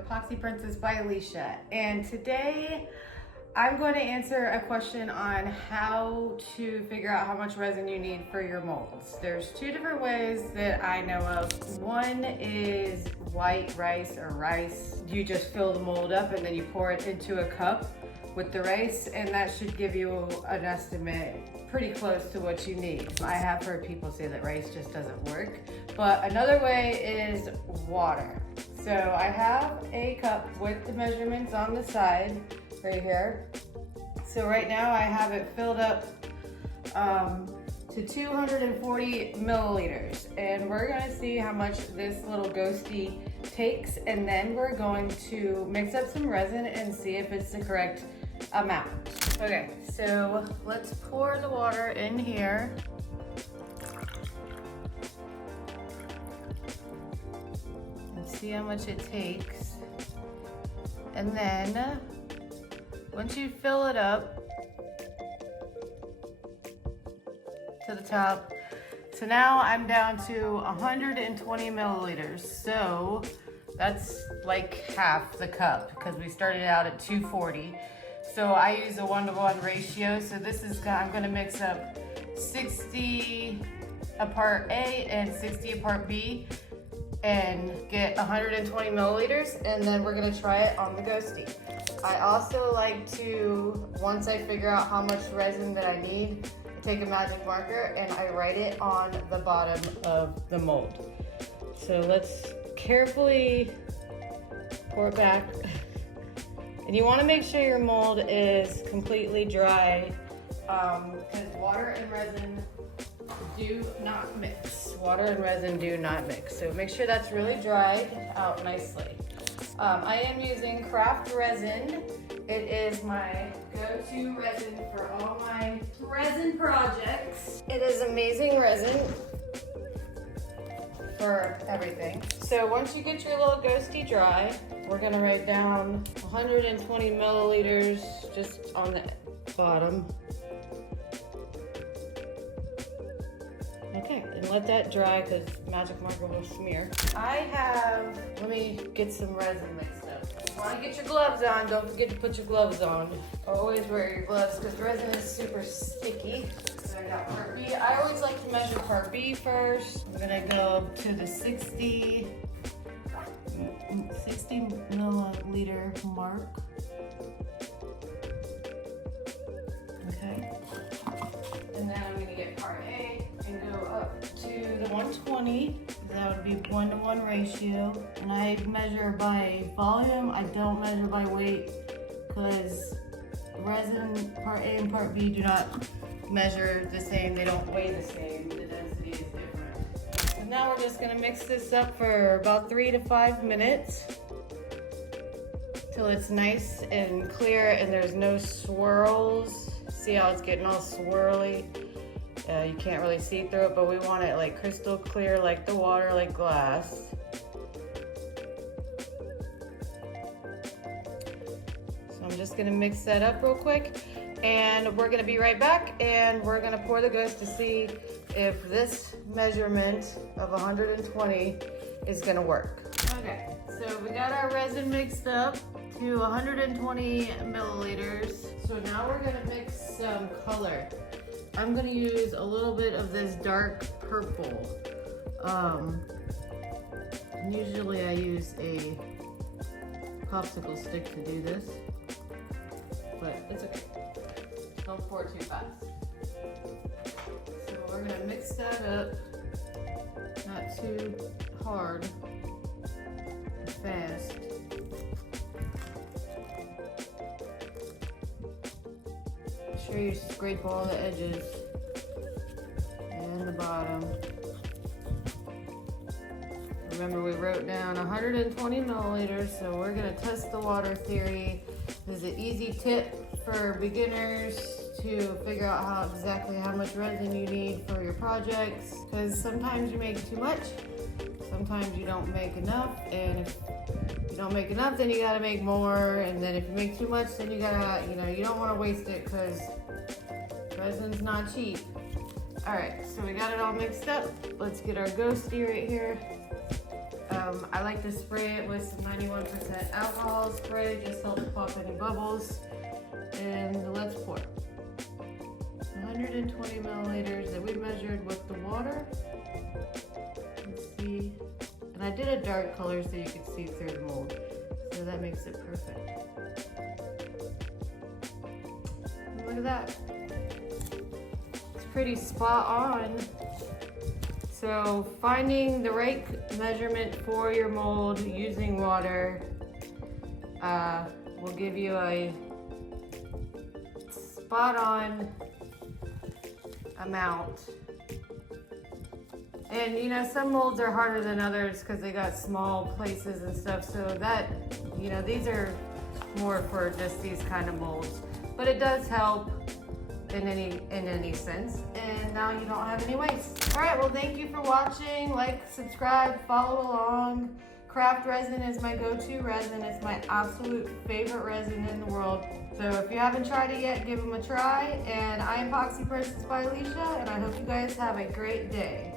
Epoxy Princess by Alisha, and today I'm going to answer a question on how to figure out how much resin you need for your molds. There's two different ways that I know of. One is white rice or rice. You just fill the mold up and then you pour it into a cup with the rice, and that should give you an estimate pretty close to what you need. I have heard people say that rice just doesn't work, but another way is water. So I have a cup with the measurements on the side right here. So right now I have it filled up to 240 milliliters, and we're gonna see how much this little ghosty takes, and then we're going to mix up some resin and see if it's the correct amount. Okay, so let's pour the water in here. Let's see how much it takes. And then once you fill it up to the top, so now I'm down to 120 milliliters. So that's like half the cup because we started out at 240. So I use a 1-to-1 ratio. So this is, I'm gonna mix up 60 a part A and 60 a part B and get 120 milliliters, and then we're gonna try it on the ghosty. I also like to, once I figure out how much resin that I need, I take a magic marker and I write it on the bottom of the mold. So let's carefully pour it back. And you want to make sure your mold is completely dry, because water and resin do not mix. Water and resin do not mix. So make sure that's really dried out nicely. I am using Craft Resin. It is my go-to resin for all my resin projects. It is amazing resin for everything. So once you get your little ghosty dry, we're gonna write down 120 milliliters just on the bottom. Okay, and let that dry because magic marker will smear. Let me get some resin mixed up. If you wanna get your gloves on, don't forget to put your gloves on. Always wear your gloves because resin is super sticky. So I got part B. I always like to measure part B first. I'm gonna go to the 60 milliliter mark. Okay. And then I'm gonna get part A and go up to the 120. That would be 1-to-1 ratio. And I measure by volume. I don't measure by weight because resin part A and part B do not measure the same. They don't weigh the same. The density is different. So now we're just gonna mix this up for about 3 to 5 minutes till it's nice and clear and there's no swirls. See how it's getting all swirly? You can't really see through it, but we want it like crystal clear, like the water, like glass. So I'm just gonna mix that up real quick, and we're gonna be right back, and we're gonna pour the ghost to see if this measurement of 120 is gonna work. Okay, so we got our resin mixed up to 120 milliliters. So now we're gonna mix some color. I'm gonna use a little bit of this dark purple. Usually I use a popsicle stick to do this, but it's okay. Don't pour too fast. So we're gonna mix that up, not too hard and fast. Make sure you scrape all the edges and the bottom. Remember, we wrote down 120 milliliters, so we're gonna test the water theory. This is an easy tip for beginners to figure out exactly how much resin you need for your projects, because sometimes you make too much, sometimes you don't make enough, and if you don't make enough, then you gotta make more, and then if you make too much, then you gotta, you don't wanna waste it because resin's not cheap. All right, so we got it all mixed up. Let's get our ghosty right here. I like to spray it with some 91% alcohol spray, just helps pop any bubbles. And let's pour. 120 milliliters that we measured with the water. Let's see. And I did a dark color so you could see through the mold. So that makes it perfect. And look at that. It's pretty spot on. So finding the right measurement for your mold using water will give you a spot on amount. And you know, some molds are harder than others because they got small places and stuff, so that, you know, these are more for just these kind of molds, but it does help in any sense. And now you don't have any waste. All right, well, thank you for watching. Like, subscribe, follow along. Craft Resin is my go-to resin. It's my absolute favorite resin in the world. So if you haven't tried it yet, give them a try. And I am Epoxy Presses by Alisha, and I hope you guys have a great day.